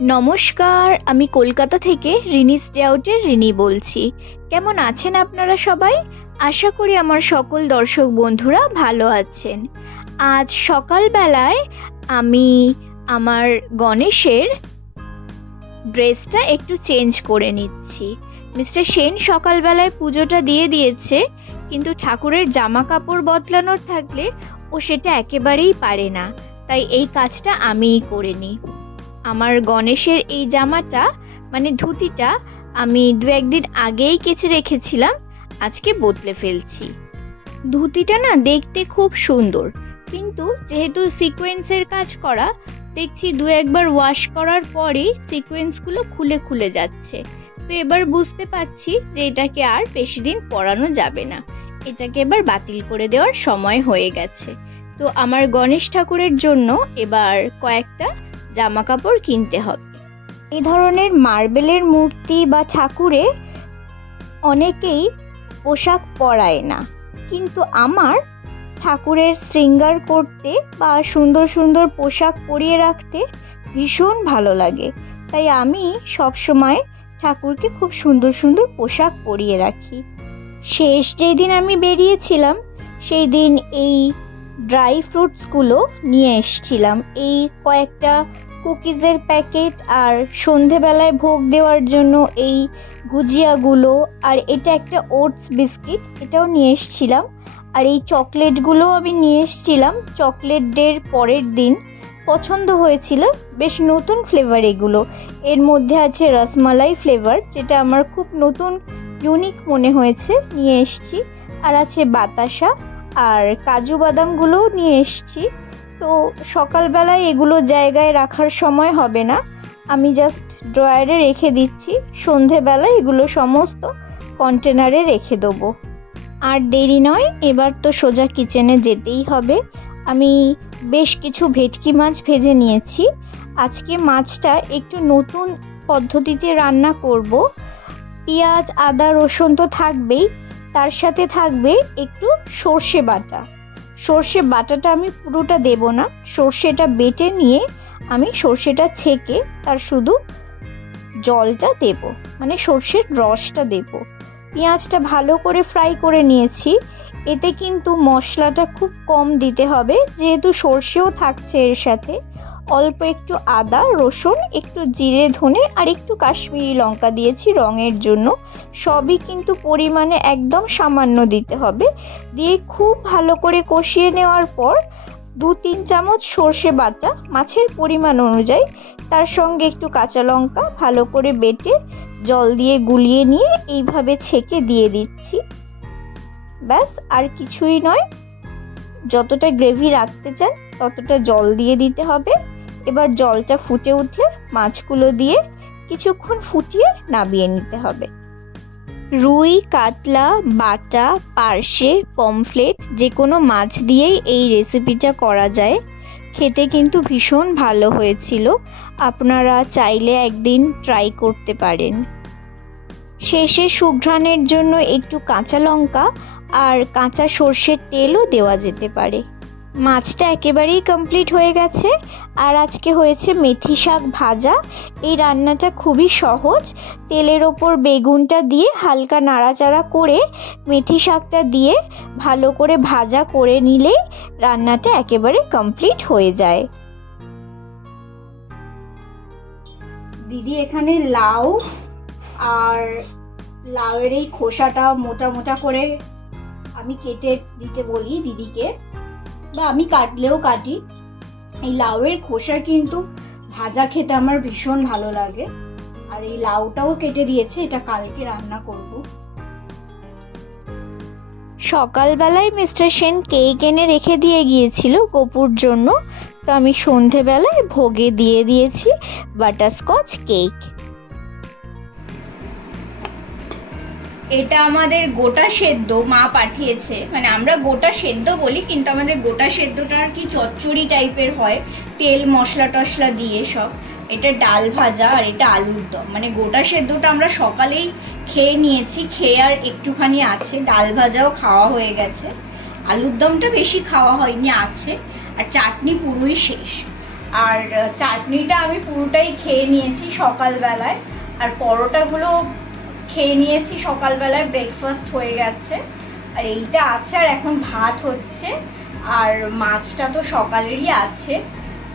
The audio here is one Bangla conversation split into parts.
নমস্কার, আমি কলকাতা থেকে রিনি স্টে আউটের রিনি বলছি। কেমন আছেন আপনারা সবাই? আশা করি আমার সকল দর্শক বন্ধুরা ভালো আছেন। আজ সকালবেলায় আমি আমার গণেশের ড্রেসটা একটু চেঞ্জ করে নিচ্ছি। মিস্টার সেন সকালবেলায় পুজোটা দিয়ে দিয়েছে, কিন্তু ঠাকুরের জামা কাপড় বদলানোর থাকলে ও সেটা একেবারেই পারে না। তাই এই কাজটা আমিই করে নিই। আমার গণেশের এই জামাটা মানে ধুতিটা, আমি দু একদিন আগেই কেচে রেখেছিলাম, আজকে বদলে ফেলছি। ধুতিটা না দেখতে খুব সুন্দর, কিন্তু যেহেতু সিকোয়েন্সের কাজ করা, দেখছি দু একবার ওয়াশ করার পরেই সিকোয়েন্সগুলো খুলে খুলে যাচ্ছে। তো এবার বুঝতে পারছি যে এটাকে আর বেশি দিন পরানো যাবে না। এটাকে এবার বাতিল করে দেওয়ার সময় হয়ে গেছে। তো আমার গণেশ ঠাকুরের জন্য এবার কয়েকটা জামা কাপড় কিনতে হবে। এই ধরনের মার্বেলের মূর্তি বা ঠাকুরে অনেকেই পোশাক পরায় না। কিন্তু আমার ঠাকুরের শৃঙ্গার করতে বা সুন্দর সুন্দর পোশাক পরিয়ে রাখতে ভীষণ ভালো লাগে। তাই আমি সবসময় ঠাকুরকে খুব সুন্দর সুন্দর পোশাক পরিয়ে রাখি। শেষ যেই দিন আমি বেরিয়েছিলাম, সেই দিন এই ড্রাই ফ্রুটসগুলো নিয়ে এসছিলাম। এই কয়েকটা কুকিজের প্যাকেট আর সন্ধেবেলায় ভোগ দেওয়ার জন্য এই গুজিয়াগুলো আর এটা একটা ওটস বিস্কিট, এটাও নিয়ে এসছিলাম। আর এই চকলেটগুলো আমি নিয়ে এসছিলাম চকলেট ডের পরের দিন। পছন্দ হয়েছিল, বেশ নতুন ফ্লেভার এগুলো। এর মধ্যে আছে রসমালাই ফ্লেভার, যেটা আমার খুব নতুন, ইউনিক মনে হয়েছে, নিয়ে এসছি। আর আছে বাতাসা, আর কাজু বাদামগুলোও নিয়ে এসছি। তো সকালবেলায় এগুলো জায়গায় রাখার সময় হবে না। আমি জাস্ট ড্রয়ারে রেখে দিচ্ছি। সন্ধেবেলায় এগুলো সমস্ত কন্টেনারে রেখে দেবো। আর দেরি নয়, এবার তো সোজা কিচেনে যেতেই হবে। আমি বেশ কিছু ভেটকি মাছ ভেজে নিয়েছি। আজকে মাছটা একটু নতুন পদ্ধতিতে রান্না করব। পেঁয়াজ, আদা, রসুন তো থাকবেই। তার সাথে থাকবে একটু সর্ষে বাটা। সর্ষে বাটাটা আমি পুরোটা দেব না। সর্ষেটা বেটে নিয়ে আমি সর্ষেটা ছেঁকে তার শুধু জলটা দেব মানে সর্ষের রসটা দেব। পেঁয়াজটা ভালো করে ফ্রাই করে নিয়েছি। এতে কিন্তু মশলাটা খুব কম দিতে হবে, যেহেতু সর্ষেও থাকছে এর সাথে। অল্প একটু আদা, রসুন, একটু জিরে, ধনে আর একটু কাশ্মীরি লঙ্কা দিয়েছি রঙের জন্য। সবই কিন্তু পরিমাণে একদম সামান্য দিতে হবে। দিয়ে খুব ভালো করে কষিয়ে নেওয়ার পর দু তিন চামচ সর্ষে বাটা মাছের পরিমাণ অনুযায়ী, তার সঙ্গে একটু কাঁচা লঙ্কা ভালো করে বেটে জল দিয়ে গুলিয়ে নিয়ে এইভাবে ছেঁকে দিয়ে দিচ্ছি। ব্যাস, আর কিছুই নয়। যতটা গ্রেভি রাখতে চান ততটা জল দিয়ে দিতে হবে। এবার জলটা ফুটে উঠলে মাছগুলো দিয়ে কিছুক্ষণ ফুটিয়ে নামিয়ে নিতে হবে। রুই, কাতলা, বাটা, পার্শে, পমফ্লেট যে কোনো মাছ দিয়েই এই রেসিপিটা করা যায়। খেতে কিন্তু ভীষণ ভালো হয়েছিল। আপনারা চাইলে একদিন ট্রাই করতে পারেন। শেষে সুঘ্রাণের জন্য একটু কাঁচা লঙ্কা আর কাঁচা সর্ষের তেলও দেওয়া যেতে পারে। মাছটা একেবারেই কমপ্লিট হয়ে গেছে। আর আজকে হয়েছে মেথি শাক ভাজা। এই রান্নাটা খুবই সহজ। তেলের ওপর বেগুনটা দিয়ে হালকা নাড়াচাড়া করে মেথি শাকটা দিয়ে ভালো করে ভাজা করে নিলেই রান্নাটা একেবারে কমপ্লিট হয়ে যায়। দিদি, এখানে লাউ আর লাউয়ের এই খোসাটা মোটা মোটা করে আমি কেটে দিতে বলি দিদিকে। বা আমি কাটলেও কাটি। এই লাউয়ের খোসা কিন্তু ভাজা খেতে আমার ভীষণ ভালো লাগে। আর এই লাউটাও কেটে দিয়েছে, এটা কালকে রান্না করব। সকালবেলায় মিস্টার সেন কেক এনে রেখে দিয়ে গিয়েছিল গোপুর জন্য। তো আমি সন্ধেবেলায় ভোগে দিয়ে দিয়েছি বাটারস্কচ কেক। এটা আমাদের গোটা সেদ্ধ মা পাঠিয়েছে। মানে আমরা গোটা সেদ্ধ বলি, কিন্তু আমাদের গোটা সেদ্ধটা আর কি চচ্চড়ি টাইপের হয়, তেল, মশলা টশলা দিয়ে সব। এটা ডাল ভাজা আর এটা আলুর দম। মানে গোটা সেদ্ধটা আমরা সকালেই খেয়ে নিয়েছি, খেয়ে আর একটুখানি আছে। ডাল ভাজাও খাওয়া হয়ে গেছে। আলুর দমটা বেশি খাওয়া হয়নি, আছে। আর চাটনি পুরোই শেষ। আর চাটনিটা আমি পুরোটাই খেয়ে নিয়েছি সকালবেলায়। আর পরোটাগুলো খেয়ে নিয়েছি, সকালবেলায় ব্রেকফাস্ট হয়ে গেছে। আর এইটা আছে আর এখন ভাত হচ্ছে। আর মাছটা তো সকালেরই আছে।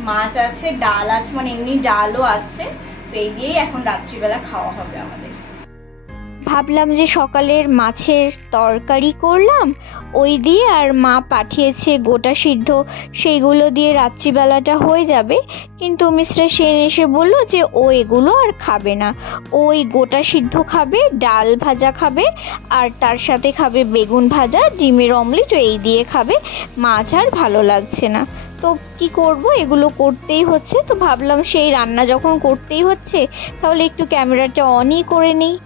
মাছ আছে, ডাল আছে মানে এমনি ডালও আছে। তো এই দিয়েই এখন রাত্রিবেলা খাওয়া হবে আমাদের। ভাবলাম যে সকালের মাছের তরকারি করলাম। ওই দিয়ে আর মা পাঠিয়েছে গোটা সিদ্ধ। সেইগুলো দিয়ে রাত্রিবেলাটা হয়ে যাবে। কিন্তু মিস্টার সেন এসে বলল যে ও এগুলো আর খাবে না। ওই গোটা সিদ্ধ খাবে, ডাল ভাজা খাবে, আর তার সাথে খাবে বেগুন ভাজা, ডিমের অমলেট, এই দিয়ে খাবে। মাছ আর ভালো লাগছে না। তো কি করব? এগুলো করতেই হচ্ছে। তো ভাবলাম সেই রান্না যখন করতেই হচ্ছে, তাহলে একটু ক্যামেরাটা অনই করে নিই।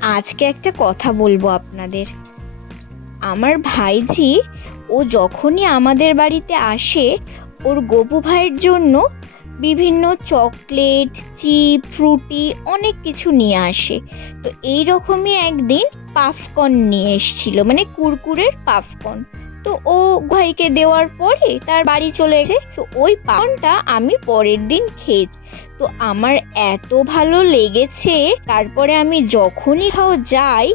আজকে একটা কথা বলব আপনাদের। আমার ভাইজি, ও যখনই আমাদের বাড়িতে আসে, ওর গপু ভাইয়ের জন্য বিভিন্ন চকলেট, চিপ, ফ্রুটি অনেক কিছু নিয়ে আসে। তো এই রকমই একদিন পাফকর্ন নিয়ে এসেছিল মানে কুরকুরের পাফকর্ন তো ও ভাইকে দেওয়ার পরে তার বাড়ি চলে এসে, তো ওই পাফকর্নটা আমি পরের দিন খেয়ে, তো আমার এত ভালো লেগেছে। তারপরে আমি যখনই খাও যাই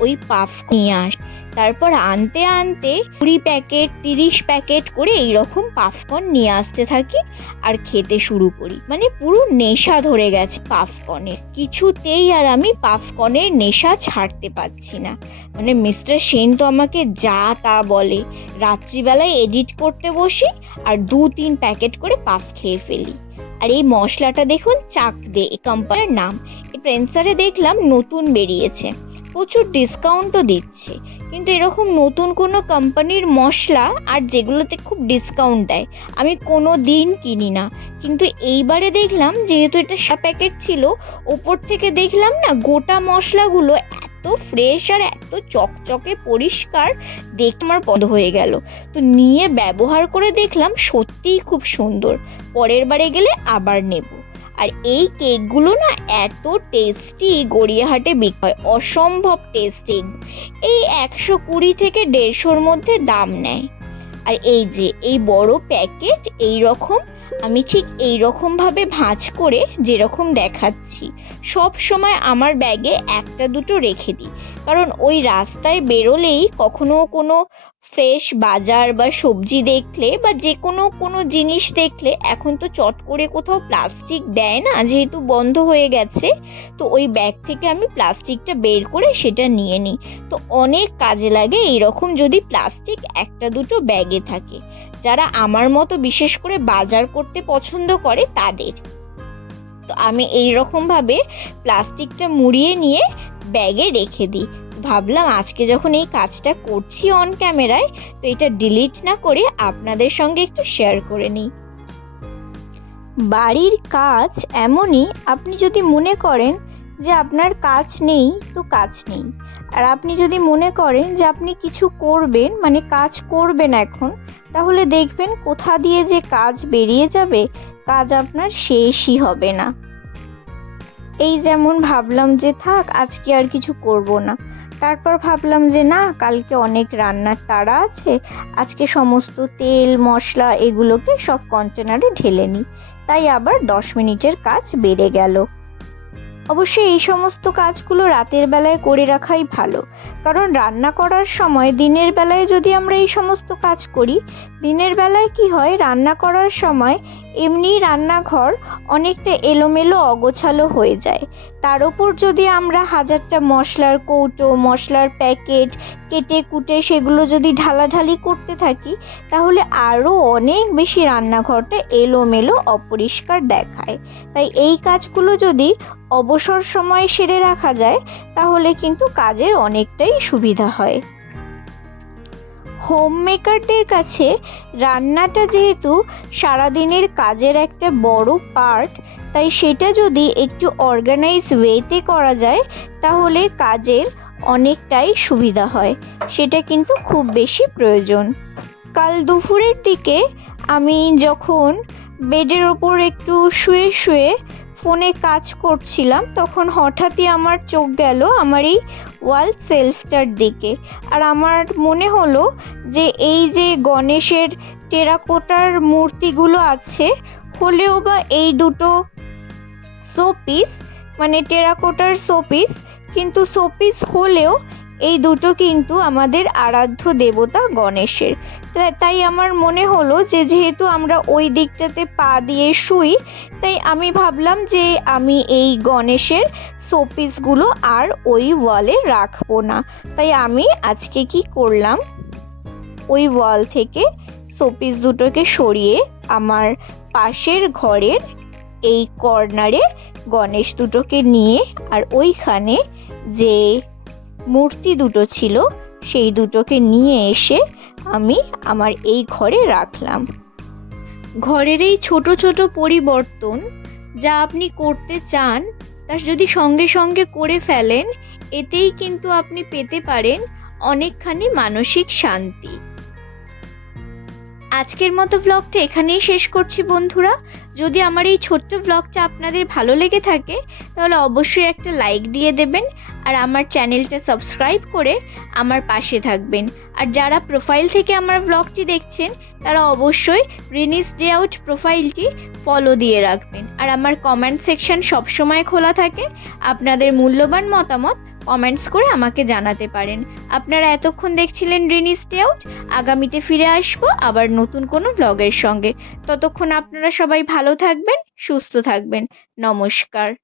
ওই পাফ নিয়ে আস। তারপর আনতে আনতে কুড়ি প্যাকেট, তিরিশ প্যাকেট করে এইরকম পাফকর্ন নিয়ে আসতে থাকি আর খেতে শুরু করি। মানে পুরো নেশা ধরে গেছে পাফকর্নের কিছুতেই আর আমি পাফকর্নের নেশা ছাড়তে পারছি না। মানে মিস্টার সেন তো আমাকে যা তা বলে। রাত্রিবেলায় এডিট করতে বসি আর দু তিন প্যাকেট করে পাফ খেয়ে ফেলি। আর এই মশলাটা দেখুন চাক দে এই কোম্পানির নাম। এই প্রেন্সারে দেখলাম নতুন বেরিয়েছে। প্রচুর ডিসকাউন্টও দিচ্ছে। কিন্তু এরকম নতুন কোনো কোম্পানির মশলা আর যেগুলোতে খুব ডিসকাউন্ট দেয়, আমি কোনো দিন কিনি না। কিন্তু এইবারে দেখলাম, যেহেতু এটা সা প্যাকেট ছিল, ওপর থেকে দেখলাম না, গোটা মশলাগুলো এত ফ্রেশ আর এত চকচকে পরিষ্কার, দেখে আমার পদ হয়ে গেল। তো নিয়ে ব্যবহার করে দেখলাম সত্যিই খুব সুন্দর। পরের বারে গেলে আবার নেব। আর এই কেকগুলো না এত টেস্টি গড়িয়াহাটে বিক্রি হয় অসম্ভব টেস্টি এই একশো কুড়ি থেকে দেড়শোর মধ্যে দাম নেয়। আর এই যে, এই বড় প্যাকেট এই রকম আমি ঠিক এই রকম ভাবে ভাঁজ করে যেরকম দেখাচ্ছি, সব সময় আমার ব্যাগে একটা দুটো রেখে দিই। কারণ ওই রাস্তায় বেরোলেই কখনো কোনো ফ্রেশ বাজার বা সবজি দেখলে বা যে কোনো কোনো জিনিস দেখলে এখন তো চট করে কোথাও প্লাস্টিক দেয় না, যেহেতু বন্ধ হয়ে গেছে, তো ওই ব্যাগ থেকে আমি প্লাস্টিকটা বের করে সেটা নিয়ে নিই। তো অনেক কাজে লাগে এইরকম যদি প্লাস্টিক একটা দুটো ব্যাগে থাকে। যারা আমার মতো বিশেষ করে বাজার করতে পছন্দ করে তাদের। তো আমি এই রকমভাবে প্লাস্টিকটা মুড়িয়ে নিয়ে ব্যাগে রেখে দিই। ভাবলাম আজকে যখন এই কাজটা করছি অন ক্যামেরায় তো এটা ডিলিট না করে আপনাদের সঙ্গে একটু শেয়ার করে নিই। বাড়ির কাজ এমনই, আপনি যদি মনে করেন যে আপনার কাজ নেই, তো কাজ নেই। আর আপনি যদি মনে করেন যে আপনি কিছু করবেন মানে কাজ করবেন এখন, তাহলে দেখবেন কোথা দিয়ে যে কাজ বেরিয়ে যাবে, কাজ আপনার শেষই হবে না। এই যেমন ভাবলাম যে থাক, আজকে আর কিছু করব না। তারপর ভাবলাম যে না, কালকে অনেক রান্নার তাড়া আছে, আজকে সমস্ত তেল, মশলা এগুলোকে সব কন্টেনারে ঢেলে নিই। তাই আবার দশ মিনিটের কাজ বেড়ে গেল। অবশ্যই এই সমস্ত কাজগুলো রাতের বেলায় করে রাখাই ভালো। কারণ রান্না করার সময় দিনের বেলায় যদি আমরা এই সমস্ত কাজ করি, দিনের বেলায় কি হয়? রান্না করার সময় এমনি রান্নাঘর অনেকটা এলোমেলো অগোছালো হয়ে যায়। তার উপর যদি আমরা হাজারটা মশলার কৌটো, মশলার প্যাকেট, কেটে কুটে সেগুলো যদি ঢালাঢালি করতে থাকি, তাহলে আরও অনেক বেশি রান্নাঘরটা এলোমেলো, অপরিষ্কার দেখায়। তাই এই কাজগুলো যদি অবসর সময়ে সেরে রাখা যায়, তাহলে কিন্তু কাজের অনেকটাই সুবিধা হয়। হোম মেকারদের কাছে রান্নাটা যেহেতু সারাদিনের কাজের একটা বড় পার্ট তাই সেটা যদি একটু অর্গানাইজ ওয়েতে করা যায়, তাহলে কাজের অনেকটাই সুবিধা হয়। সেটা কিন্তু খুব বেশি প্রয়োজন। কাল দুপুরের দিকে আমি যখন বেডের ওপর একটু শুয়ে শুয়ে ফোনে কাজ করছিলাম, তখন হঠাৎই আমার চোখ গেল আমার এই ওয়াল সেলফটার দিকে। আর আমার মনে হলো যে এই যে গণেশের টেরাকোটার মূর্তিগুলো আছে, হলেও বা এই দুটো শোপিস মানে টেরাকোটার শোপিস, কিন্তু শোপিস হলেও এই দুটো কিন্তু আমাদের আরাধ্য দেবতা গণেশের। তাই আমার মনে হলো যে যেহেতু আমরা ওই দিকটাতে পা দিয়ে শুই, তাই আমি ভাবলাম যে আমি এই গণেশের শোপিসগুলো আর ওই ওয়ালে রাখব না। তাই আমি আজকে কি করলাম? ওই ওয়াল থেকে শোপিস দুটোকে সরিয়ে আমার পাশের ঘরের এই কর্নারে গণেশ দুটোকে নিয়ে আর ওইখানে যে মূর্তি দুটো ছিল, সেই দুটোকে নিয়ে এসে আমি আমার এই ঘরে রাখলাম। ঘরের এই ছোট ছোট পরিবর্তন যা আপনি করতে চান, তা যদি সঙ্গে সঙ্গে করে ফেলেন, এতেই কিন্তু আপনি পেতে পারেন অনেকখানি মানসিক শান্তি। আজকের মতো ব্লগটা এখানেই শেষ করছি বন্ধুরা। যদি আমার এই ছোট্ট ব্লগটা আপনাদের ভালো লেগে থাকে, তাহলে অবশ্যই একটা লাইক দিয়ে দেবেন, আর আমার চ্যানেলটা সাবস্ক্রাইব করে আমার পাশে থাকবেন। আর যারা প্রোফাইল থেকে আমার ব্লগটি দেখছেন, তারা অবশ্যই রিনিস ডে আউট প্রোফাইলটি ফলো দিয়ে রাখবেন। আর আমার কমেন্ট সেকশন সবসময় খোলা থাকে। আপনাদের মূল্যবান মতামত কমেন্টস করে আমাকে জানাতে পারেন। আপনারা এতক্ষণ দেখছিলেন রিনিস ডে আউট আগামীতে ফিরে আসব আবার নতুন কোনো ব্লগের সঙ্গে। ততক্ষণ আপনারা সবাই ভালো থাকবেন, সুস্থ থাকবেন। নমস্কার।